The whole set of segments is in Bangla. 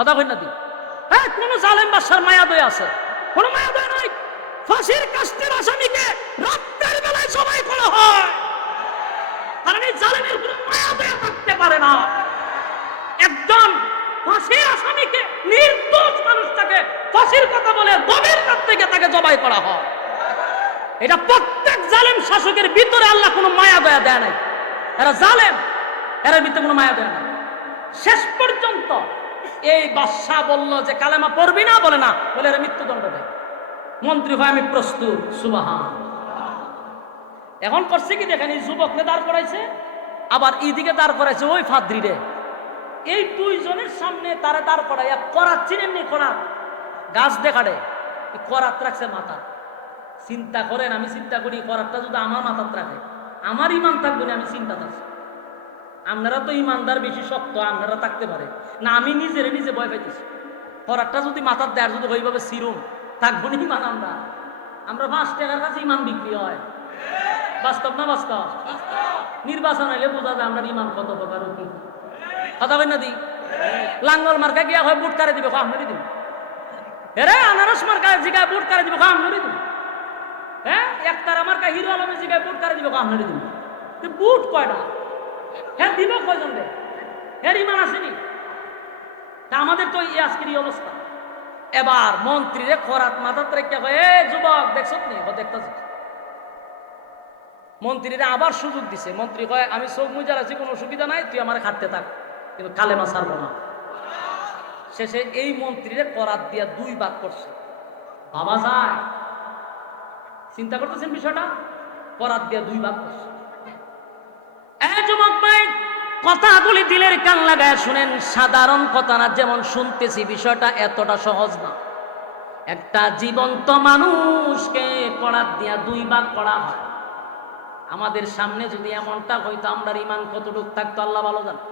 কথা কই না দি? হ্যাঁ, কোন জালেম বাদশার মায়া দয়া আছে? কোন মায়া দয়া নাই। ফাঁসির কাস্টের আসামিকে রাতের বেলায় জবাই করা হয়, কারণ এই জালেমের কোনো মায়া দয়া থাকতে পারে না। একজন ফাঁসির আসামিকে, নির্দোষ মানুষটাকে ফাঁসির কথা বলে গভীর রাত থেকে তাকে জবাই করা হয়। এটা প্রত্যেক জালেম শাসকের ভিতরে আল্লাহ কোনো মায়া দয়া দেয় নাই। এরা জালেম, এর ভিতরে কোনো মায়া দয়া নাই। শেষ পর্যন্ত এই বাদশাহ বলল যে কালেমা পড়বি না, বলে না, বলে এরা মৃত্যুদণ্ড দেয়। মন্ত্রী ভাই আমি প্রস্তুত, সুবহান। এখন করছে কি দেখেন, এই যুবককে দাঁড় করাইছে, আবার এইদিকে দাঁড় করাইছে ওই ফাদ্রি রে। এই দুইজনের সামনে তারা দাঁড় করাইয়া করাত, চিনেন নি করাত, গাছ দেখাড়ে করাত রাখছে মাথা। চিন্তা করেন, আমি চিন্তা করি করাতটা যদি আমার মাথাত রাখে, আমার ইমান থাকবে না, আমি চিন্তা থাকছি। আপনারা তো ইমানদার বেশি শক্ত, আপনারা থাকতে পারে না, আমি নিজের নিজে ভয় পাইতেছি। করাতটা যদি মাথার দেয়, যদি ওইভাবে সিরুম থাকবো না ইমান। আমরা 5 টাকার কাছে ইমান বিক্রি হয়। বাস্তব না বাস্তব? নির্বাচন হইলে বোঝা যায় আমরা ইমান কত প্রকার। কথা বল না দি? লাঙ্গল মার্কা গিয়া হয় বুট কারে দিবে, আপনারই দিন। এরে আনারস মার্কা জিগায় বুট কারে দিবে, আপনারই দিন। হ্যাঁ, একতারা মার্কা হিরো আলমের জিগায় বুট কারে দিবে, আপনারই দিন। বুট কয়টা? হ্যাঁ, দিব কয়জন রে? এর ইমান আসেনি। তা আমাদের তো আজকের এই অবস্থা। এবার মন্ত্রীরে খরাত মাথাত রেখে কয়, এ যুবক দেখছ নি? দেখতেছি। মন্ত্রীরা আবার সুযোগ দিছে। মন্ত্রী কয়, আমি চোখ মুজার আছি, কোনো অসুবিধা নাই, তুই আমার খাটতে থাক, কিন্তু কালেমা ছাড়বো না। শেষে এই মন্ত্রীরে করাত দিয়া 2 ভাগ করছে। ভাবা যায়? চিন্তা করতেছেন বিষয়টা? করাত দিয়া 2 ভাগ করছে। যুবক ভাই, কথাগুলি দিলের কান লাগায় শুনেন। সাধারণ কথা না, যেমন শুনতেছি, বিষয়টা এতটা সহজ না। একটা জীবন্ত মানুষকে করাত দিয়া 2 ভাগ করা হয়। আমাদের সামনে যদি এমনটা হইতো, আমরা ইমান কতটুকু থাকতো আল্লাহ ভালো জানে।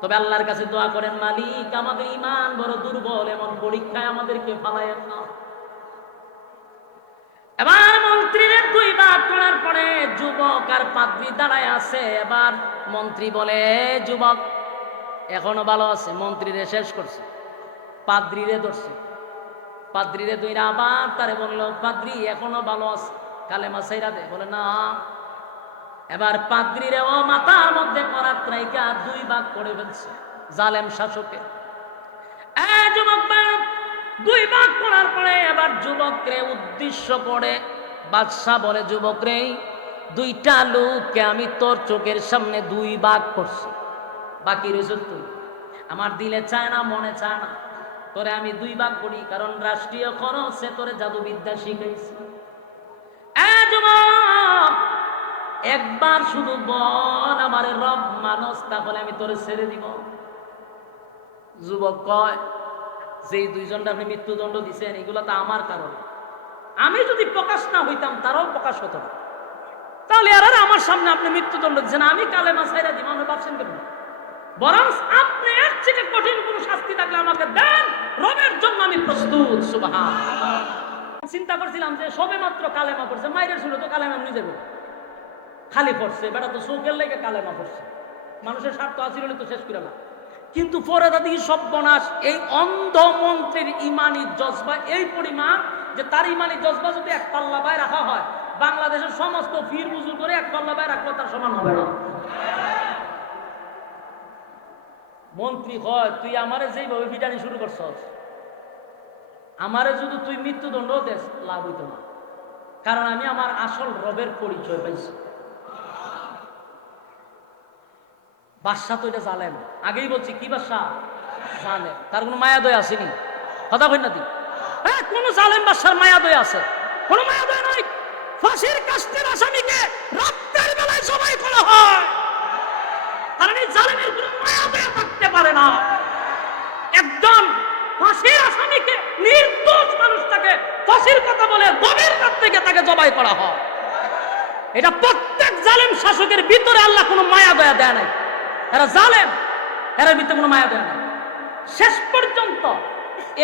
তবে আল্লাহর কাছে দোয়া করেন, মালিক আমাদের ইমান বড় দুর্বল, এমন পরীক্ষায় আমাদেরকে ফালায়েন না। এবার মন্ত্রীর 2 ভাগ করার পরে যুবক আর পাদ্রী দাঁড়ায় আছে। এবার মন্ত্রী বলে, যুবক এখনো ভালো আছে। মন্ত্রীরে শেষ করছে, পাদ্রীরে ধরছে। পাদ্রীরে দুইরা আবার তারে বলল, পাদ্রী এখনো ভালো আছে, কালেমা ছাইরা দে। বলে না। এবার পাদ্রীরে ও মাথার মধ্যে করাত রাইখা 2 ভাগ করে ফেলছে জালেম শাসকে। যুবক 2 ভাগ করার পরে এবার যুবককে উদ্দেশ্য করে বাদশাহ বলে, যুবক রে, 2টা লোককে আমি তোর চোখের সামনে 2 ভাগ করছি, বাকি রয়েছ তুই। আমার দিলে চায় না, মনে চায় না, তোরে আমি 2 ভাগ করি, কারণ রাষ্ট্রীয় খরচে তোরে জাদুবিদ্যা শিখাইছি। যুবক একবার শুধু বল আমারে রব মানুষ, তাহলে আমি তোরে ছেড়ে দিব। যুবক কয়, যেই 2 জনটা আপনি মৃত্যুদণ্ড দিচ্ছেন, এগুলো তো আমার কারণ। আমি যদি প্রকাশ না হইতাম, তারাও প্রকাশ হতো না। তাহলে আর আমার সামনে আপনি মৃত্যুদণ্ড দিচ্ছেন, আমি কালেমা ছাইরা দিব, আপনি ভাবছেন কেন? বরং আপনি এর থেকে কঠিন কোন শাস্তি থাকলে আমাকে দেন, রবের জন্য আমি প্রস্তুত। সুবহানাল্লাহ। চিন্তা করছিলাম যে সবে মাত্র কালেমা পড়ছে, মাইরের ছিল তো কালেমা নিজে খালি পড়ছে, বেটা তো চোখের লেগে কালেমা পড়ছে, মানুষের স্বার্থ আসিল তো শেষ করে না। কিন্তু পরে দাদি সর্বনাশ, এই অন্ধ মন্ত্রীর ইমানি জজবা এই পরিমাণ যে তার ইমানি জজবা যদি 1 পাল্লা বায় রাখা হয়, বাংলাদেশের সমস্ত ফির বুজুর করে 1 পাল্লা বায় রাখলে তার সমান হবে না। মন্ত্রী হয়, তুই আমারে যেইভাবে বিটানি শুরু করছস, আমারে যদি তুই মৃত্যুদণ্ড দেস, লাভ হইত না, কারণ আমি আমার আসল রবের পরিচয় পাইছি। বাদশা তো এটা জালেম, আগেই বলছি। কি বাদশা? জালেম। তার কোনো মায়া দয়া আসেনি। কথা কই না দি? হ্যাঁ, কোন জালেম বাদশার মায়া দয়া আছে? কোন মায়া দয়া নাই। ফাঁসির কাস্টের আসামিকে রাতের বেলায় জবাই করা হয়, কারণ এই জালেমের কোনো মায়া দয়া থাকতে পারে না। একজন ফাঁসির আসামিকে, নির্দোষ মানুষটাকে ফাঁসির কথা বলে গভীর রাত থেকে তাকে জবাই করা হয়। এটা প্রত্যেক জালেম শাসকের ভিতরে আল্লাহ কোনো মায়া দয়া দেয় নাই। এরা জালেম, এর ভিতরে কোনো মায়া দেয় নাই। শেষ পর্যন্ত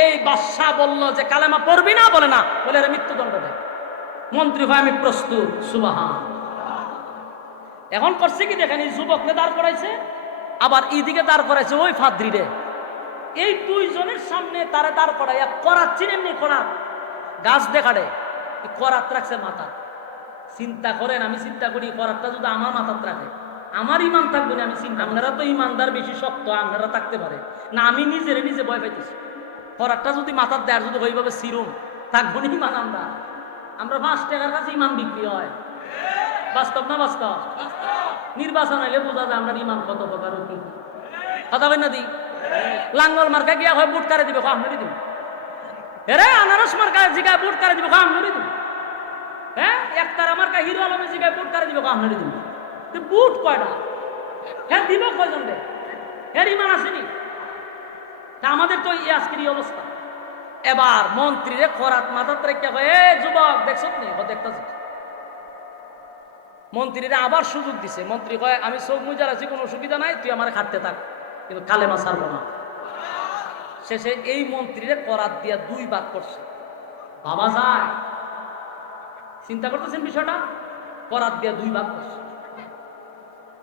এই বাদশাহ বলল যে কালেমা পড়বি না, বলে না, বলে এরা মৃত্যুদণ্ড দেয়। মন্ত্রী ভাই আমি প্রস্তুত। সুবহান। এখন করছে কি দেখেন, এই যুবককে দাঁড় করাইছে, আবার এইদিকে দাঁড় করাইছে ওই ফাদ্রি রে। এই দুইজনের সামনে তারা দাঁড় করাইয়া করাত চিনেননি, করাত গাছ দেখাড়ে করাত রাখছে মাথা। চিন্তা করেন, আমি চিন্তা করি করাতটা যদি আমার মাথাত রাখে আমার ইমান থাকবে না। আমি চিন্তা, আপনারা তো ইমানদার বেশি শক্ত, আপনারা থাকতে পারে না, আমি নিজের নিজে ভয় পাইতেছি। করাতটা যদি মাথার দেয় যদি ওইভাবে সিরুম থাকবো না ইমান। আমরা 5 টাকার কাছে ইমান বিক্রি হয়। বাস্তব না বাস্তব? নির্বাচন হইলে বোঝা যায় আমরা ইমান কত প্রকার। কথা বল না দি লাঙ্গল মার্কা গিয়া হয় বুট কারে দিবে আপনারই দিব। এরে আনারস মার্কা জিগায় বুট কারে দিব আপনারই দিব। হ্যাঁ, একতারা মার্কা হিরো আলমের জিগায় বুট কারে দিব আপনারই দিব। বুট কয়টা? হ্যাঁ দিব কয়জন রে? এর ইমান আসেনি। আমাদের তো আজকের এই অবস্থা। এবার মন্ত্রীরে খরাত মাথার রেখে কয়, এ যুবক দেখছ নি? দেখতেছ? মন্ত্রীরা আবার সুযোগ দিছে। মন্ত্রী কয়, আমি চোখ মুজার আছি, কোনো অসুবিধা নাই, তুই আমার খাটতে থাক, কিন্তু কালেমা ছাড়বো না। শেষে এই মন্ত্রীরে করাত দিয়া 2 ভাগ করছে। বাবা যায় চিন্তা করতেছেন বিষয়টা? করাত দিয়া 2 ভাগ করছে।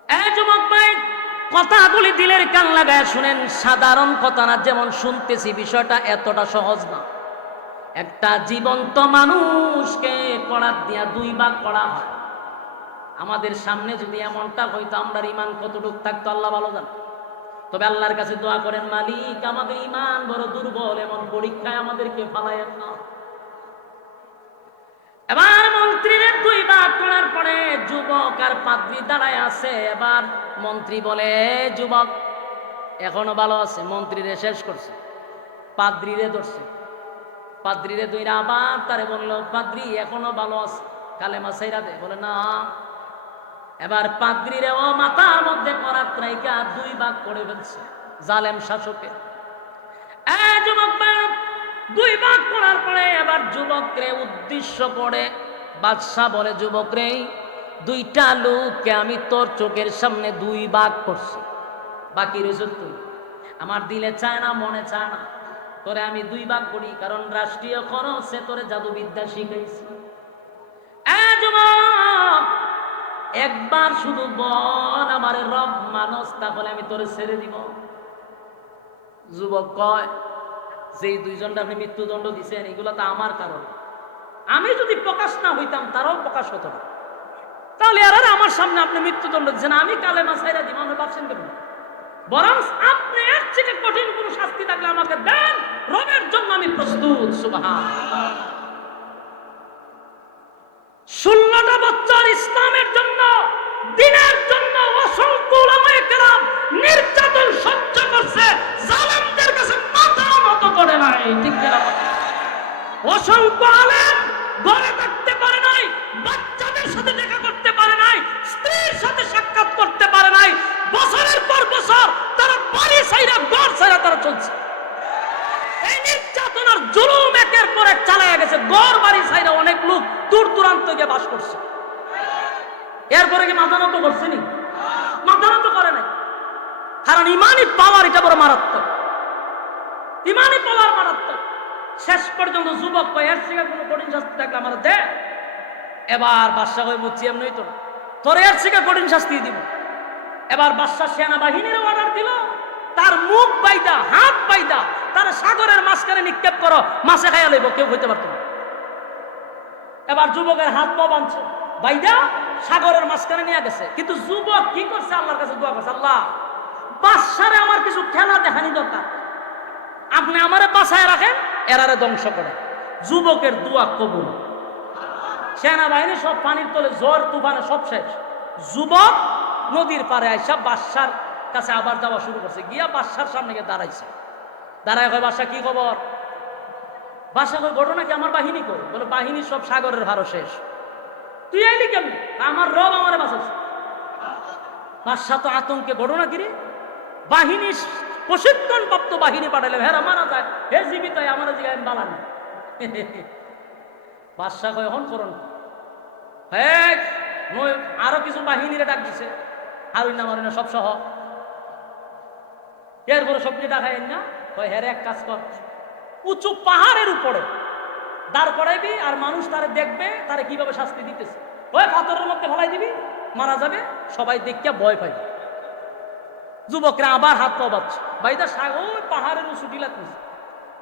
এই যুবক ভাই, কথাগুলি দিলের কান লাগায় শুনেন। সাধারণ কথা না, যেমন শুনতেছি বিষয়টা এতটা সহজ না। একটা জীবন্ত মানুষকে করাত দিয়া 2 ভাগ করা হয়। আমাদের সামনে যদি এমনটা হইতো, আমরা ইমান কতটুক থাকতো আল্লাহ ভালো জান। তবে আল্লাহর কাছে দোয়া করেন, মালিক আমাদের ইমান বড় দুর্বল, এমন পরীক্ষায় আমাদেরকে ফালায়েন না। এবার মন্ত্রীর 2 ভাগ করার পরে যুবক আর পাদ্রী দাঁড়ায় আছে। এবার মন্ত্রী বলে, যুবক এখনো ভালো আছে। মন্ত্রীরে শেষ করছে, পাদ্রীরে ধরছে। পাদ্রীরে 2 আবার তারে বললো, পাদ্রী এখনো ভালো আছে, কালেমা ছাইরা দে। বলে না। এবার পাদ্রীরে ও মাথার মধ্যে করাত রাইখা 2 ভাগ করে ফেলছে জালেম শাসকে। যুবক 2 ভাগ করার পরে এবার যুবকরে উদ্দেশ্য করে বাদশা বলে, যুবকরে 2টা লোককে আমি তোর চোখের সামনে 2 ভাগ করছি, বাকি রয়েছে তুই। আমার দিলে চায় না, মনে চায় না, তোরে আমি 2 ভাগ করি, কারণ রাষ্ট্রীয় খরচে তোরে জাদুবিদ্যা শিখাইছি। যুবক একবার শুধু বল আমার রব মানুষ, তাহলে আমি তোরে ছেড়ে দিব। যুবক কয়, যেই 2 জনটা আপনি মৃত্যুদণ্ড দিচ্ছেন এগুলো তো আমার কারণ। আমি যদি প্রকাশ না হইতাম তারাও প্রকাশ হতো না। তাহলে আর আমার সামনে আপনি মৃত্যুদণ্ড দিচ্ছেন, আমি কালেমা ছাইরা দিব, আপনি ভাবছেন কেন? বরং আপনি এর থেকে কঠিন কোন শাস্তি থাকলে আমাকে দেন, রবের জন্য আমি প্রস্তুত। সুবহানাল্লাহ। 16টা বছর ইসলামের জন্য, দ্বীনের জন্য অসংখ্য উলামায়ে কেরাম নির্যাতন সহ্য করছে, জালেমদের কাছে মাথা নত করে নাই। ঠিক কিনা? অসংখ্য আলেম ঘরে থাকতে পারে নাই, বাচ্চাদের সাথে দেখা করতে পারে নাই, স্ত্রীর সাথে সাক্ষাৎ করতে পারে নাই। বছরের পর বছর তারা বাড়ি ছাইরা ঘর ছাইরা তারা চলছে। এই নির্যাতন আর জুলুম একের পর এক চালায়া গেছে। ঘর বাড়ি ছাইরা অনেক লোক দূর দূরান্ত গিয়ে বাস করছে। এরপরে কি মাথা নত করছে নি? মাথা নত করে নাই। কারণ ইমানি পাওয়ার এটা বড় মারাত্মক। ইমানি পাওয়ার মারাত্মক। শেষ পর্যন্ত যুবক কয়, এর থেকে কোনো কঠিন শাস্তি থাকলে আমার দে। এবার বাদশা কয়, বুঝছি এমনই তো, তোর এর থেকে কঠিন শাস্তি দিব। এবার বাদশা সেনাবাহিনীর অর্ডার দিল, তার মুখ বাইদা, হাত বাইদা তার সাগরের মাঝখানে নিক্ষেপ করো, মাছে খাইয়া লইব, কেউ হইতে পারত না। এবার যুবকের হাত পা বাঁধছে, বাইদা সাগরের মাঝখানে নিয়ে গেছে। কিন্তু যুবক কি করছে? আল্লাহর কাছে দোয়া করছে, আল্লাহ বাদশারে আমার কিছু খেলা দেখানি দরকার, আপনি আমারে বাঁচায় রাখেন, এরারে ধ্বংস করে। যুবকের দোয়া কবুল। সেনাবাহিনী সব পানির তলে, ঝড় তুফানে সব শেষ। যুবক নদীর পারে আইসা বাদশার কাছে আবার যাওয়া শুরু করছে। গিয়া বাদশার সামনে গিয়ে দাঁড়াইছে। দাঁড়ায় কয়, বাদশা কি খবর? বাদশা কয়, ঘটনা কি? আমার বাহিনী কই? বলে, বাহিনী সব সাগরের ভারো শেষ। তুই আইলি কেমন? আমার রব আমারে বাঁচাচ্ছে। বাদশা তো আতঙ্কে, ঘটনা কি রে? বাহিনী প্রশিক্ষণ প্রাপ্ত বাহিনী পাঠালে, হেরা মারা যায়, হে জীবিত আমার জিগায় বালানি। বাদশা কয়, এখন করুন। হ্যাঁ, আরো কিছু বাহিনীরে ডাক দিছে, হারুই না মারি না সব সহ। এরপরে সবজি ডাকাই না, কয় হ্যাঁ এক কাজ কর, উঁচু পাহাড়ের উপরে দাঁড় করাইবি, আর মানুষ তারে দেখবে, তারে কিভাবে শাস্তি দিতেছে। ওই পাথরের মধ্যে ফেলাই দিবি, মারা যাবে, সবাই দেখিয়া ভয় পাইবে। যুবকরা আবার হাত পা বাঁধছে। বাইদা সাগ ওই পাহাড়ের উঁচু টিলাত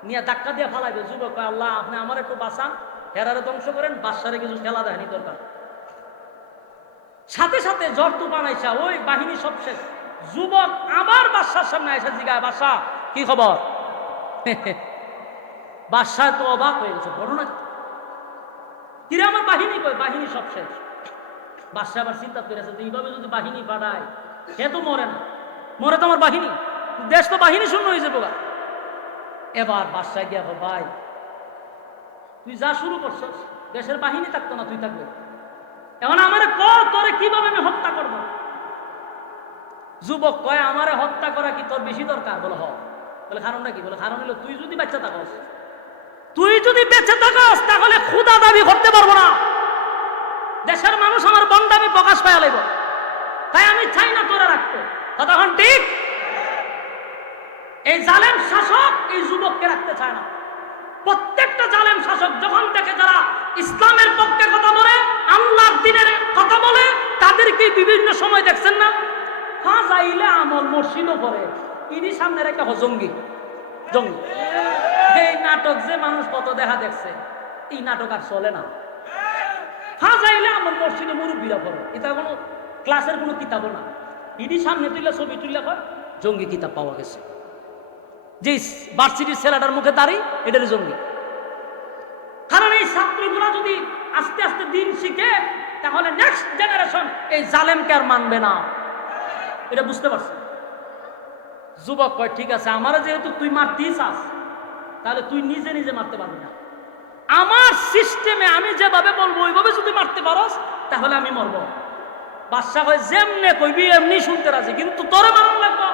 নিয়ে ধাক্কা দিয়ে ফালাইবে। যুবক কয় আল্লাহ আপনি আমার একটু বাঁচান, হেরারে ধ্বংস করেন, বাদশারে কিছু খেলা দেয়নি দরকার। সাথে সাথে জ্বর তুফান আইসা ওই বাহিনী সব শেষ। যুবক আবার বাদশার সামনে আইসা জিগায়, বাদশা কি খবর? বাদশাহ তো অবাক হয়ে গেছে, ঘটনা কিরে আমার বাহিনী কই? বাহিনী সব শেষ। বাদশাহ আবার চিন্তা করেছে যে এইভাবে যদি বাহিনী পাঠায় সে তো মরে না, মরে তো আমার বাহিনী, দেশ তো বাহিনী শূন্য হয়ে যাবো। এবার বাদশাহ গিয়া ভাই তুই যা শুরু করছস দেশের বাহিনী থাকতো না, তুই থাকবে। এখন আমারে তোরে কিভাবে আমি হত্যা করব? যুবক কয় আমারে হত্যা করা কি তোর বেশি দরকার? বলে হ। বলে কারণটা কি? বলে কারণ হলো তুই যদি বেঁচে থাকস, তাহলে ক্ষুধা দাবি করতে পারবো না, দেশের মানুষ আমার বন্দামি প্রকাশ পাইয়া লইব, তাই আমি চাই না তোরা রাখতে। কতক্ষণ ঠিক? এই জালেম শাসক এই যুবককে রাখতে চায় না। প্রত্যেকটা জালেম শাসক যখন দেখে যারা ইসলামের পক্ষে কথা বলে, আল্লাহর দ্বীনের কথা বলে, তাদেরকে বিভিন্ন সময় দেখছেন না ফাজাইলে আমল মসজিদও করে ইনি সামনে রেখে জঙ্গি জঙ্গি। এই নাটক যে মানুষ কত দেখা দেখছে, এই নাটক আর চলে না। ফাজাইলে আমল মসজিদে মুরব্বীরা পড়ে, এটা কোনো ক্লাসের কোনো কিতাবও না। ইনি সামনে তুললে ছবি তুললে পর জঙ্গি কিতাব পাওয়া গেছে। যে ভার্সিটির ছেলেটার মুখে দাঁড়িয়ে এটার জঙ্গি। কারণ এই ছাত্রগুলা যদি আস্তে আস্তে দিন শিখে তাহলে নেক্সট জেনারেশন এই জালেমকে আর মানবে না, এটা বুঝতে পারছে। যুবক কয় ঠিক আছে, আমার যেহেতু তুই মারতেই চাস তাহলে তুই নিজে নিজে মারতে পারবি না, আমার সিস্টেমে আমি যেভাবে বলবো ওইভাবে যদি মারতে পারস তাহলে আমি মরব। বাদশা কয় যেমনে কইবি এমনি শুনতে রাজি, কিন্তু তোরে মারণ লাগবো।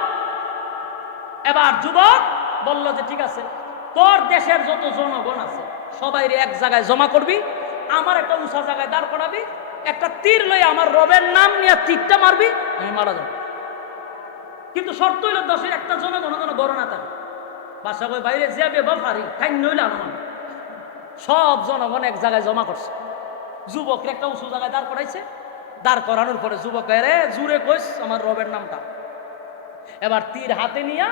এবার যুবক বলল যে ঠিক আছে, তোর দেশের যত জনগণ আছে সবাই এক জায়গায় জমা করবি, আমার একটা উঁচা জায়গায় দাঁড় করাবি, একটা তীর লই আমার রবের নাম নিয়ে তীরটা মারবি, আমি মারা যাব। কিন্তু শর্ত হইল দশের একটা জনগণ যেন বড় না থাকে। বাদশা কয় বাইরে যাবে বাফারি খাই নইলে আমার সব জনগণ এক জায়গায় জমা করছে। যুবককে একটা উঁচু জায়গায় দাঁড় করাইছে, দাঁড় করানোর পরে যুবক রে জুড়ে কইস আমার রবের নামটা। এবার তীর হাতে নিয়া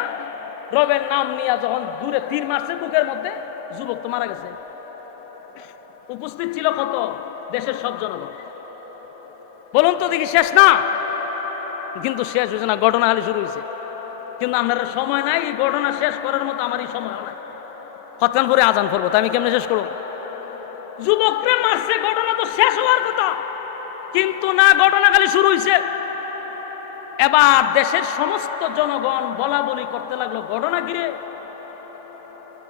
রবের নাম নিয়া যখন দূরে তীর মারছে বুকের মধ্যে, যুবক তো মারা গেছে। উপস্থিত ছিল কত? দেশের সব জনগণ। বলুন তো দেখি শেষ না? কিন্তু শেষ হয়েছে না, ঘটনা খালি শুরু হয়েছে। কিন্তু আপনার সময় নাই এই ঘটনা শেষ করার মতো, আমারই সময় নাই। কতক্ষণ পরে আজান করবো, তা আমি কেমনে শেষ করবো? যুবককে মারছে, ঘটনা তো শেষ হওয়ার কথা, কিন্তু না, ঘটনা খালি শুরু হয়েছে। এবার দেশের সমস্ত জনগণ বলা বলি করতে লাগলো, ঘটনা ঘিরে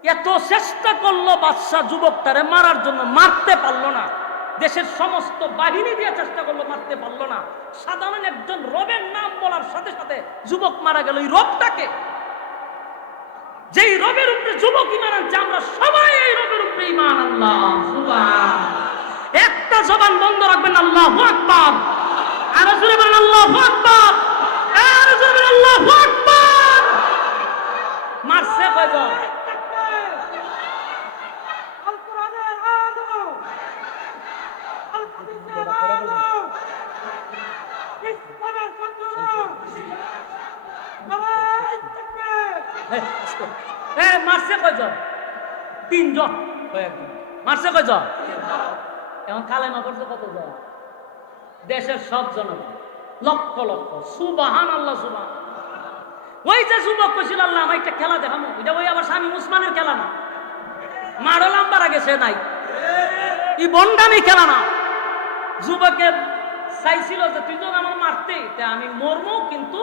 এত চেষ্টা করলো বাদশা যুবকটারে মারার জন্য, মারতে পারলো না। দেশের সমস্ত বাহিনী দিয়ে চেষ্টা করলো, মারতে পারলো না। সাধারণ একজন রবের নাম বলার সাথে সাথে যুবক মারা গেল। এই রবটাকে, যেই রবের উপরে যুবক ইমান আনছে, আমরা সবাই এই রবের উপরে ইমান আনলাম। সুবহানাল্লাহ। একটা জবান বন্ধ রাখবেন, আল্লাহু আকবার। আর জোরে বলেন আল্লাহু আকবার। আর জোরে বলেন আল্লাহু আকবার। মারছে কয়জন? আল কোরআনের আলো, আল হাদিসের আলো, ইসলামের সন্ধান। নারায়ে তাকবীর। মারছে কয়জন? তিনজন। মারছে কয়জন? এখন কালেমা পড়ছে কতজন? দেশের সব জনগণ লক্ষ লক্ষ। সুবহানাল্লাহ, সুবহানাল্লাহ। ওই যে যুবক কইছিল আল্লাহ আমার একটা খেলা দেখামো, এটা ওই আবার স্বামী উসমানের খেলা না, মারো লাম্বার গেছে নাই, এই বন্ডামি খেলা না। যুবকের চাইছিল যে তুই তো আমার মারতে, আমি মরমো, কিন্তু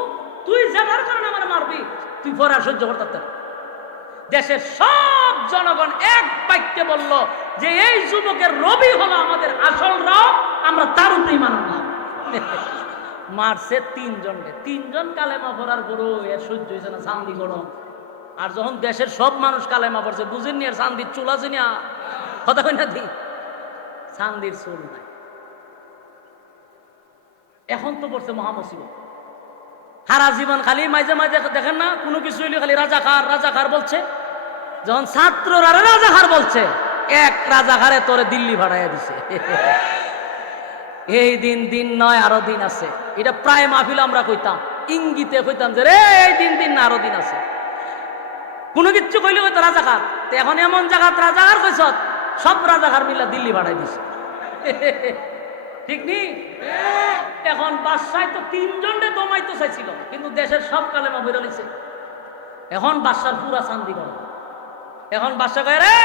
তুই যাবার কারণে আমার মারবি, তুই পরে আর সহ্য করতে। দেশের সব জনগণ এক বাক্যে বলল যে এই যুবকের রবি হলো আমাদের আসল রব, আমরা তার উপরেই মানলাম। মারছে তিনজন কালেমা পড়ার পরও এর সহ্য হয়েছে না, চান্দি গরম। আর যখন দেশের সব মানুষ কালেমা পড়ছে, বুঝেননি আর চান্দির চুল আছে না, কথা কই না দি, চান্দির চুল নাই। এখন তো পড়ছে মহামুসিবত। সারা জীবন খালি মাঝে মাঝে দেখেন না, কোনো কিছু হইলে খালি রাজাকার রাজাকার বলছে। যখন ছাত্ররা রাজাকার বলছে, এক রাজাকারে তোরে দিল্লি ভাড়াইয়া দিছে। এই দিন নয়, আরো দিন আছে। এটা প্রায় মাহফিল আমরা কইতাম, ইঙ্গিতে কইতাম যে রে এই দিন না আরো দিন আছে। কোনো কিচ্ছু কইলে হয়তো রাজাকার। তো এখন এমন জায়গাত রাজাকার কইস, সব রাজাকার মিলা দিল্লি ভাড়াই দিছে। ঠিক নেই? এখন বাদশাহ তো 3 জনে দমাইতে চাইছিল, কিন্তু দেশের সব কালেমা বইরা লইছে। এখন বাদশার পুরা শান্তি করে। এখন বাদশা কয়, রে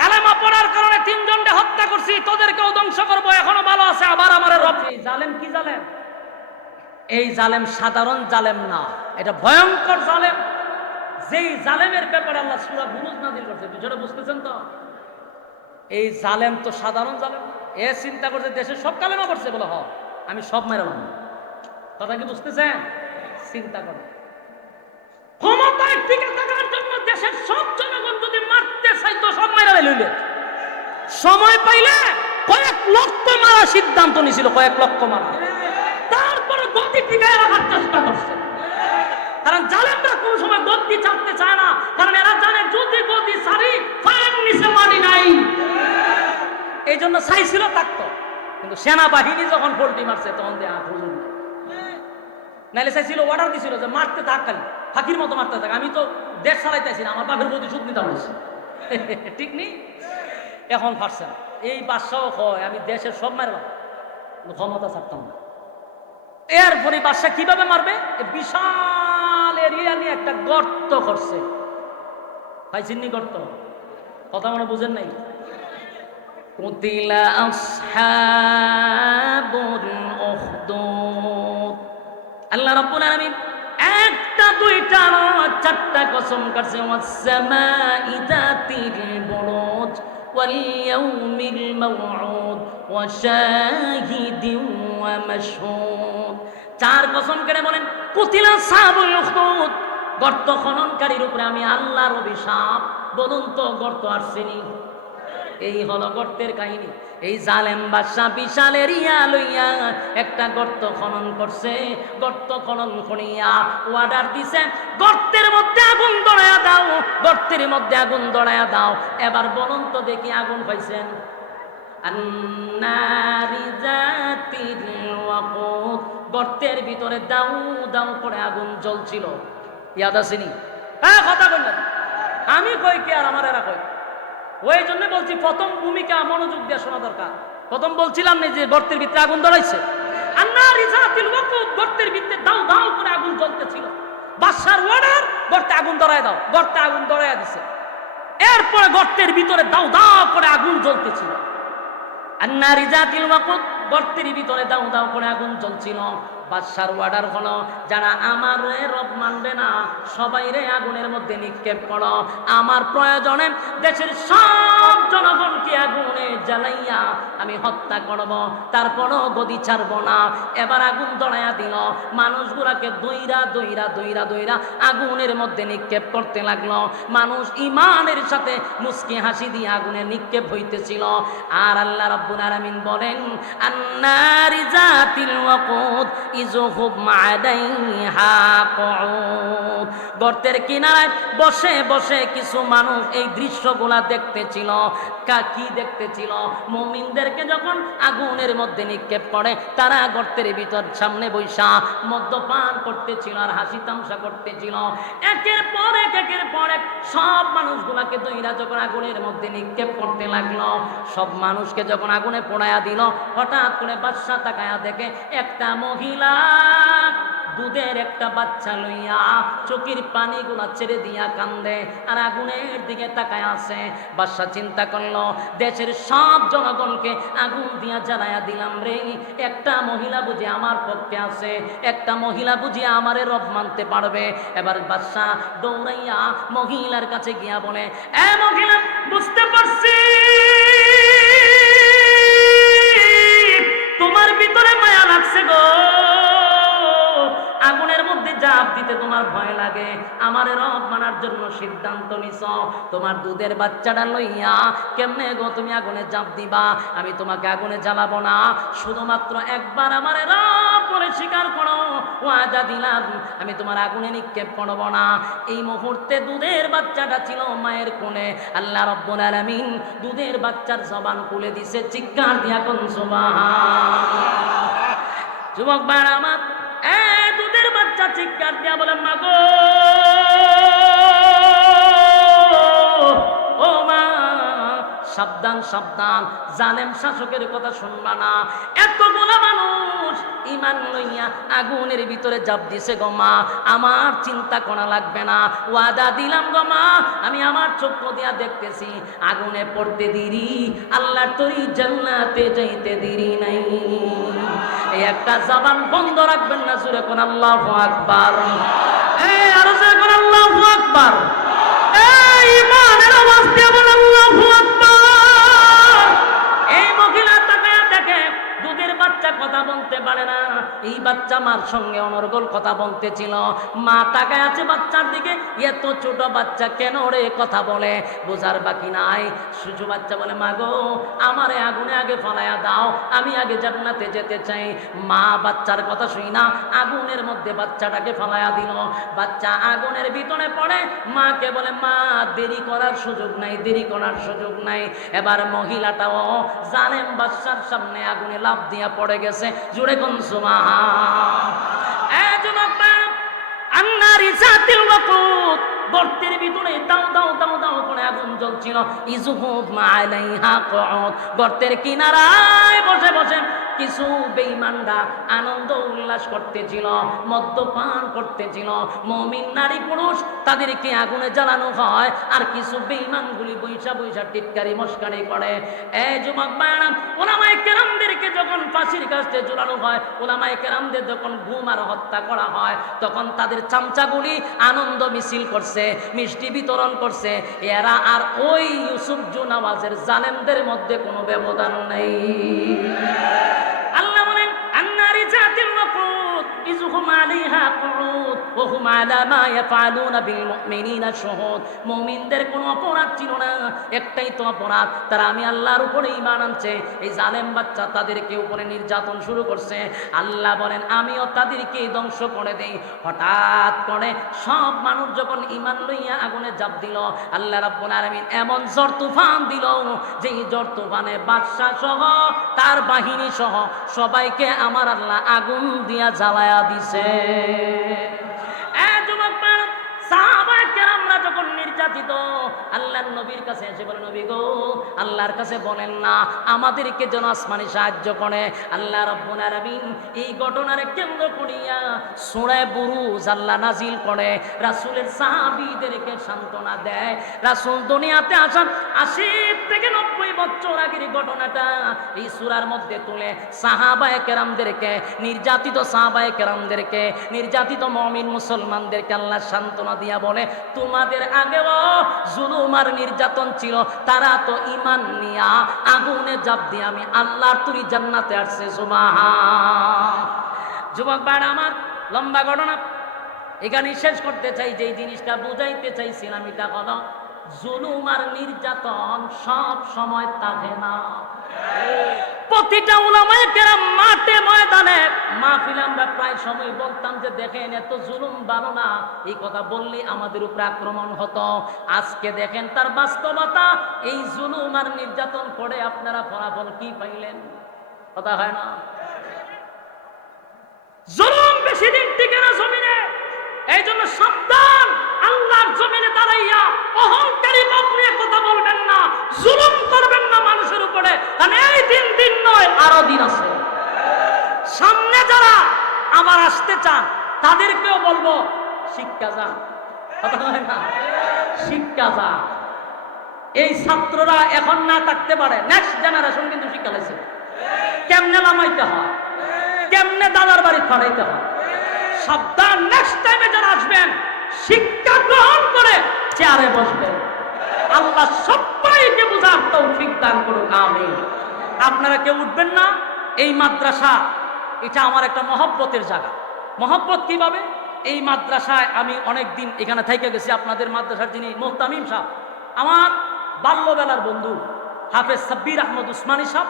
কালেমা পড়ার কারণে 3 জনকে হত্যা করছি, তোদেরকেও ধ্বংস করবো, এখনো ভালো আছে, আবার আমার রব। জালেম কি জালেম? এই জালেম সাধারণ জালেম না, এটা ভয়ঙ্কর জালেম। যেই জালেমের ব্যাপারে আল্লাহ সূরা বুরুজ নাযিল করছে, বিষয়টা বুঝতেছেন তো? এই জালেম তো সাধারণ জালেম। এ চিন্তা করছে দেশের সব কালেমা করছে, বলে হ আমি সব মেরালাম। কথা কি বুঝতেছেন? চিন্তা করে ক্ষমতায় টিকে থাকার জন্য দেশের সব জনগণ যদি মারতে চাইতো, সব মেরা লইলে। সময় পাইলে কয়েক লক্ষ মারা সিদ্ধান্ত নিছিল, কয়েক লক্ষ মারা। তারপরে গতি টিকায় রাখার চেষ্টা করছে। কারণ জালেমরা কোন সময় গতি ছাড়তে চায় না, কারণ এরা জানে যদি গতি ছাড়ি ফায়ার নিচে মানি নাই। এই জন্য চাইছিল থাকতো, কিন্তু সেনাবাহিনী যখন পোল্টি মারছে তখন দেয়া প্রয়োজন নাই। নাইলে চাইছিল, অর্ডার দিছিল যে মারতে থাক, খালি ফাঁকির মতো মারতে থাক, আমি তো দেশ চালাইতেছি না, আমার বাপের প্রতি সুদ নিতে হয়েছে। ঠিক নেই? এখন ফারছে না। এই বাদশাহ হয় আমি দেশের সব মারলাম, ক্ষমতা ছাড়তাম না। এরপরে বাদশাহ কিভাবে মারবে? বিশাল এরিয়া নিয়ে একটা গর্ত করছে। পাইছেননি গর্ত? কথা মনে বুঝেন নাই? কুতিলা আসহাবুল উখদুদ। আল্লাহ রাব্বুল আলামিন একটা দুইটা নয় 4টা কসম কাটছে। ওয়াস-সামাই যাতিল বুরুজ ওয়াল ইয়াউমিল মাউউদ ওয়া শাহিদিন ওয়া মাশহুদ। 4 কসম কেটে বলেন কুতিলা আসহাবুল উখদুদ, গর্ত খননকারীর উপরে আমি আল্লাহর অভিশাপ। বলুন তো গর্ত আসছেনি? এই হলো গর্তের কাহিনী। এই জালেম বাদশা বিশাল এরিয়া লইয়া একটা গর্ত খনন করছে। গর্ত খনন করিয়া অর্ডার দিছে, গর্তের মধ্যে আগুন ধরায়া দাও, গর্তের মধ্যে আগুন ধরায়া দাও। এবার বলুন তো দেখি আগুন পাইছেন? আন্নারি যাতিল ওয়াকুদ, গর্তের ভিতরে দাউ দাউ করে আগুন জ্বলছিল। ইয়াদ আসেনি? হ্যাঁ, কথা বললেন। আমি কই কি আর আমার এরা কই? ওই জন্য বলছি প্রথম ভূমিকা মনোযোগ দিয়ে শোনা দরকার। প্রথম বলছিলাম না যে গর্তের ভিতরে আগুন ধরাইছে। আন্নারি যাতিল ওয়াকুদ, গর্তের ভিতরে দাউ দাউ করে আগুন জ্বলতেছিল। বাদশার অর্ডার, গর্তে আগুন ধরায় দাও। গর্তে আগুন ধরায়া দিছে। এরপরে গর্তের ভিতরে দাউ দাউ করে আগুন জ্বলতেছিল। আন্নারি যাতিল ওয়াকুদ, গর্তের ভিতরে দাউ দাউ করে আগুন জ্বলছিল। বাদশার অর্ডার হলো, যারা আমার রব মানবে না সবাই রে আগুনের মধ্যে নিক্ষেপ করো। আমার প্রয়োজনে দেশের সব জনগণকে আগুনে জ্বালাইয়া আমি হত্যা করব, তারপরও গদি ছাড়ব না। এবার আগুন ধরাইয়া দিল। মানুষগুলাকে দইরা দইরা দইরা দইরা আগুনের মধ্যে নিক্ষেপ করতে লাগলো। মানুষ ইমানের সাথে মুস্কি হাসি দিয়ে আগুনে নিক্ষেপ হইতেছিল। আর আল্লাহ রাব্বুল আলামিন বলেন, আন্নারি যাতিল ওয়াকুদ ইযহুব মা'দাইহা কুউদ। গর্তের কিনারায় বসে বসে কিছু মানুষ এই দৃশ্যগুলা দেখতেছিল। কি দেখতেছিল? মুমিনদেরকে যখন আগুনের মধ্যে নিক্ষেপ করে, তারা গর্তের ভিতর সামনে বৈশা মদ্যপান করতেছিল আর হাসি তামসা করতেছিল। একের পর এক একের পর এক সব মানুষগুলাকে দইরা যখন আগুনের মধ্যে নিক্ষেপ করতে লাগলো, সব মানুষকে যখন আগুনে পোড়ায়া দিল, হঠাৎ করে বাদশা তাকায়া দেখে একটা মহিলা দুধের একটা বাচ্চা লইয়া চোখের পানিগুলা ছেড়ে দিয়া কান্দে আর আগুনের দিকে তাকায় আছে। বাদশা চিন্তা করলো, দেশের সব জনগণকে আগুন দিয়া জ্বালায়া দিলাম রে, একটা মহিলা বুঝি আমার পক্ষে আছে, একটা মহিলা বুঝি আমারে রব মানতে পারবে। এবার বাদশা দৌড়াইয়া মহিলার কাছে গিয়া বলে, এ মহিলা, বুঝতে পারছি তোমার ভিতরে মায়া লাগছে গো, আগুনের মধ্যে জাপ দিতে তোমার ভয় লাগে, আমার রব মানার জন্য সিদ্ধান্ত নিছ। তোমার দুধের বাচ্চাটা লইয়া কেমনে গো তুমি আগুনে জাপ দিবা? আমি তোমাকে আগুনে জ্বালাবো না, শুধুমাত্র একবার আমার রব বলে স্বীকার করো, ওয়াদা দিলাম আমি তোমার আগুনে নিক্ষেপ করব না। এই মুহূর্তে দুধের বাচ্চাটা ছিল মায়ের কোলে। আল্লাহ রাব্বুল আলামিন দুধের বাচ্চার জবান খুলে দিছে, চিৎকার দিয়া কোন সুবহানাল্লাহ। যুবক ভাইরা আমার, দুধের বাচ্চা চিৎকার দিয়া বলে, মা গো সাবধান সাবধান, জালেম শাসকের কথা শুনবা না। এতগুলা মানুষ ইমান লইয়া আগুনের ভিতরে জাপ দিছে গো মা, আমার চিন্তা করা লাগবে না, ওয়াদা দিলাম গো মা, আমি আমার চক্ষু দিয়া দেখতেছি আগুনে পড়তে দেরি, আল্লাহর তরি জান্নাতে যাইতে দেরি নাই। এই একটা জবান বন্ধ রাখবেন না, জোরে কোন আল্লাহু আকবার। এই আরো জোরে কোন আল্লাহু আকবার। এই ইমানের আওয়াজ দিয়ে বলেন আল্লাহু আকবার। এই মহিলা তাকায়া দেখে দুধের বাচ্চা কথা বলতে পারে না, এই বাচ্চা মার সঙ্গে অনর্গল কথা বলতেছিল। মা তাকায় আছে বাচ্চার দিকে, এত ছোট বাচ্চা কেন রে কথা বলে, বোঝার বাকি নাই। শিশু বাচ্চা বলে, মা গো আমারে আগুনে আগে ফলাইয়া দাও, আমি আগে জান্নাতে যেতে চাই। মা বাচ্চার কথা শুই না, আগুনের মধ্যে বাচ্চাটাকে ফলাইয়া দিল। বাচ্চা আগুনের ভিতরে পড়ে, মাকে বলে, মা দেরি করার সুযোগ নাই, দেরি করার সুযোগ নাই। এবার মহিলাটাও জালেম বাদশার সামনে আগুনে লাফ দিয়া পড়ে গেছে। জুড়ে কোন সুবহান। আন্নারি জাতিল ওয়াকুদ, গর্তের ভিতরে দাও দাও দাও দাও করে আগুন জ্বলছিল। ইজুহুব মালাইহা কুউদ, গর্তের কিনারায় বসে বসে কিছু বেঈমানরা আনন্দ উল্লাস করতেছিল, মদ্যপান করতেছিল। মুমিন নারী পুরুষ তাদেরকে আগুনে জ্বালানো হয়, আর কিছু বেঈমানগুলি বৈশা বৈশা টিটকারি মস্কারি করে। এই যুবক ভাইরা, উলামায়ে কেরামদেরকে যখন ফাঁসির কাস্তে ঝুলানো হয়, উলামায়ে কেরামদের যখন গুম আর হত্যা করা হয়, তখন তাদের চামচাগুলি আনন্দ মিছিল করছে, মিষ্টি বিতরণ করছে। এরা আর ওই ইউসুফ জুনাওয়াজের জালেমদের মধ্যে কোনো ব্যবধান নেই। আল্লাহ বলেন, আন্নারি জাতিল ওয়াকুদ ইজহুম আলাইহা কুউদ ওয়া হুম আলা মা ইয়াফআলুনা বিল মুমিনিনা শুহুদ। মুমিনদের কোনো অপরাধ ছিল না, একটাই তো অপরাধ, তারা আমি আল্লাহর উপরে ঈমান আনছে। এই জালেম বাচ্চা তাদেরকে উপরে নির্যাতন শুরু করছে। আল্লাহ বলেন, আমিও তাদেরকে ধ্বংস করে দেই। হঠাৎ করে সব মানুষ যখন ঈমান লইয়া আগুনে ঝাঁপ দিল, আল্লাহ রাব্বুল আলামিন এমন ঝড় তুফান দিল, যে ঝড় তুফানে বাদশা সহ তার বাহিনী সহ সবাইকে আমার আল্লাহ আগুন দিয়া জ্বালায়া দিছে। সাহাবায়ে কেরামরা যখন নির্যাতিত, আল্লাহর নবীর কাছে এসে বলে, নবী গো আল্লাহর কাছে বলেন না আমাদেরকে যেন আসমানি সাহায্য করে। আল্লাহ রাব্বুল আলামিন এই ঘটনার কেন্দ্র করিয়া সূরা বুরুজ আল্লাহ নাজিল করে, রাসূলের সাহাবীদেরকে সান্ত্বনা দেয়। রাসূল দুনিয়াতে আসার ৮০ থেকে ৯০ বছর আগের ঘটনাটা এই সূরার মধ্যে তুলে সাহাবায়ে কেরামদেরকে, নির্যাতিত সাহাবায়ে কেরামদেরকে, নির্যাতিত মুমিন মুসলমানদেরকে আল্লাহ সান্ত্বনা দিয়া বলে, তোমাদের আগেও জুলুম আর নির্যাতন ছিল, তারা তো ঈমান নিয়া আগুনে ঝাঁপ দিয়ে আমি আল্লাহর তৈরি জান্নাতে আসছে। সুবহান। যুবক ভাইরা আমার, লম্বা ঘটনা এখানে শেষ করতে চাই। যেই জিনিসটা বুঝাইতে চাইছিলাম এটা হলো, জুলুম আর নির্যাতন সব সময় থাকে না। প্রতিটা উলামায়ে কেরাম মাঠে ময়দানে মাহফিলে আমরা প্রায় সময় বলতাম যে দেখেন এত জুলুম ভালো না, এই কথা বললে আমাদের উপরে আক্রমণ হতো। আজকে দেখেন তার বাস্তবতা, এই জুলুম আর নির্যাতন করে আপনারা ফলাফল কি পাইলেন? কথা হয় না? জুলুম বেশি দিন টিকে না জমিনে, এই জন্য সাবধান। আল্লাহর জমিনে দাঁড়াইয়া অহংকারী মুখ নিয়ে কথা বলবেন না, জুলুম করবেন না মানুষের উপরে, কারণ এই দিন নয় আরো দিন আছে সামনে। যারা আবার আসতে চান তাদেরকেও বলবো শিক্ষা যান, কথা হয় না? শিক্ষা যান। এই ছাত্ররা এখন না থাকতে পারে, নেক্সট জেনারেশন কিন্তু শিক্ষা লাইছে কেমনে নামাইতে হয়, কেমনে দাদার বাড়ি ফাড়াইতে হয়। সাবধান, নেক্সট টাইমে যারা আসবেন শিক্ষা গ্রহণ করে চেয়ারে বসবেন। আল্লাহ সবাইকে বুঝার তৌফিক দান করুক, আমিন। আপনারা কেউ উঠবেন না। এই মাদ্রাসা এটা আমার একটা মহব্বতের জায়গা। মহব্বত কিভাবে? এই মাদ্রাসায় আমি অনেক দিন এখানে থেকে গেছি। আপনাদের মাদ্রাসার যিনি মুহতামিম সাহেব, আমার বাল্যবেলার বন্ধু হাফেজ সাব্বির আহমদ উসমানী সাহেব,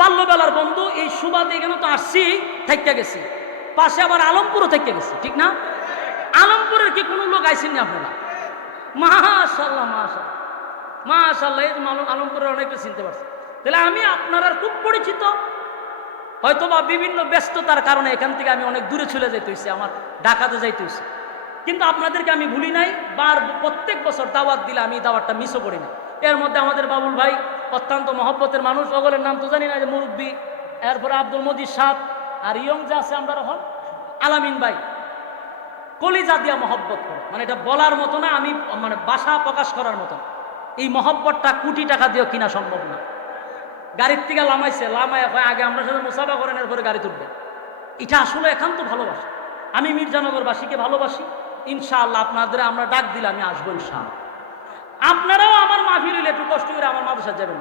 বাল্যবেলার বন্ধু। এই সুবাদে এখানে তো আসছি, থেকে গেছি। পাশে আবার আলমপুরও থেকে গেছি, ঠিক না? আলমপুরের কি কোনো লোক আইসেননি আপনারা? মাশাআল্লাহ মাশাআল্লাহ মাশাআল্লাহ। এই আলমপুরের অনেকটা চিনতে পারছি। তাহলে আমি আপনারা খুব পরিচিত। হয়তোবা বিভিন্ন ব্যস্ততার কারণে এখান থেকে আমি অনেক দূরে চলে যেতে হয়েছে, আমার ঢাকাতে যাইতে হয়েছে। কিন্তু আপনাদেরকে আমি ভুলি নাই। প্রত্যেক বছর দাওয়াত দিলে আমি দাওয়াতটা মিসও করি না। এর মধ্যে আমাদের বাবুল ভাই অত্যন্ত মহব্বতের মানুষ, ওগুলোর নাম তো জানি না, যে মুরব্বী, এরপরে আব্দুল মজিদ সাহ, আর ইয়ং যে আছে আমরা রহন আলামিন ভাই, কলিজা দিয়া মহব্বত করে, মানে এটা বলার মতো না, আমি মানে ভাষা প্রকাশ করার মতো। এই মহব্বতটা কোটি টাকা দিয়েও কিনা সম্ভব না। গাড়ির থেকে লামাইছে, লামায় আগে আমরা সাথে মুসাফা করেন, এরপরে গাড়ি তুলবে। এটা আসলে একান্ত ভালোবাসা। আমি মির্জানগরবাসীকে ভালোবাসি। ইনশাআল্লাহ আপনাদের আমরা ডাক দিলে আমি আসবো ইনশাআল্লাহ। আপনারাও আমার মাহফিল হইলে একটু কষ্ট করে আমার মাদ্রাসা যাবেন।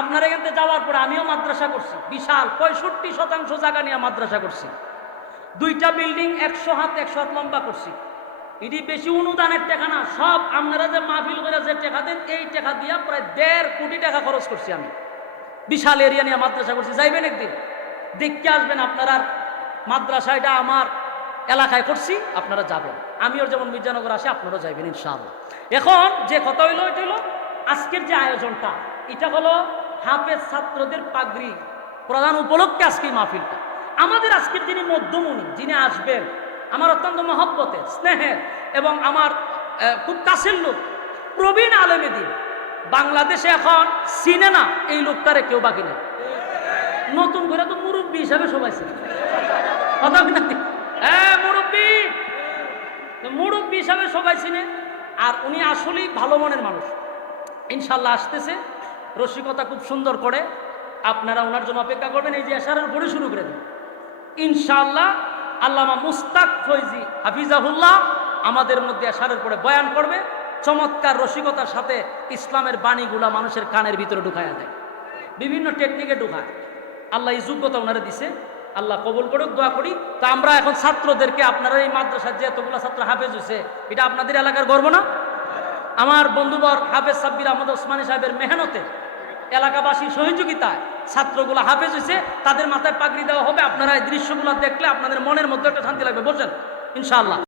আপনারা এখান থেকে যাওয়ার পরে আমিও মাদ্রাসা করছি, বিশাল 65% জায়গা নিয়ে মাদ্রাসা করছি, 2টা বিল্ডিং 100 হাত 100 হাত লম্বা করছি। এটি বেশি অনুদানের টাকা না, সব আপনারা যে মাহফিল করে যে টাকা দেন এই টাকা দিয়া প্রায় 1.5 কোটি টাকা খরচ করছি আমি। বিশাল এরিয়া নিয়ে মাদ্রাসা করছি। যাইবেন একদিন, দেখতে আসবেন আপনারা। মাদ্রাসা এটা আমার এলাকায় করছি, আপনারা যাবেন। আমিও যেমন মির্জানগর আসি, আপনারাও যাইবেন ইনশাআল্লাহ। এখন যে কথা হইলো, এটা হলো আজকের যে আয়োজনটা, এটা হলো হাফেজ ছাত্রদের পাগড়ি প্রধান উপলক্ষে আজকে মাহফিলটা। আমাদের আজকের যিনি মধ্যমণি, যিনি আসবেন, আমার অত্যন্ত মহব্বতের, স্নেহের এবং আমার খুব কাছের লোক, প্রবীণ আলেমে দিন। বাংলাদেশে এখন চিনে না এই লোকটারে কেউ বাকি নেই। নতুন করে তো মুরব্বী হিসাবে সবাই চিনে, কথা বলি, হ্যাঁ মুরব্বী, মুরব্বী হিসাবে সবাই চিনে। আর উনি আসলেই ভালো মনের মানুষ। ইনশাল্লাহ আসতেছে, রসিকতা খুব সুন্দর করে, আপনারা ওনার জন্য অপেক্ষা করবেন। এই যে এশারের পরে শুরু করে দেন ইনশাআল্লাহ। আল্লামা মুস্তাক ফৈজি হাফিজাহুল্লাহ আমাদের মধ্যে এশারের পরে বয়ান করবে। চমৎকার রসিকতার সাথে ইসলামের বাণীগুলা মানুষের কানের ভিতরে ঢুকায়া দেয়, বিভিন্ন টেকনিকে ঢুকায়। আল্লাহ এই যোগ্যতা ওনারা দিছে, আল্লাহ কবুল করুক, দোয়া করি। তো আমরা এখন ছাত্রদেরকে, আপনারা এই মাদ্রাসার যে এতগুলো ছাত্র হাফেজ হয়েছে, এটা আপনাদের এলাকার গর্ব না? আমার বন্ধুবর হাফেজ সাব্বির আহমদ ওসমানী সাহেবের মেহনতে, এলাকাবাসীর সহযোগিতায় ছাত্রগুলো হাফেজ হয়েছে, তাদের মাথায় পাগড়ি দেওয়া হবে। আপনারা এই দৃশ্যগুলো দেখলে আপনাদের মনের মধ্যে একটা শান্তি লাগবে। বলছেন ইনশাআল্লাহ।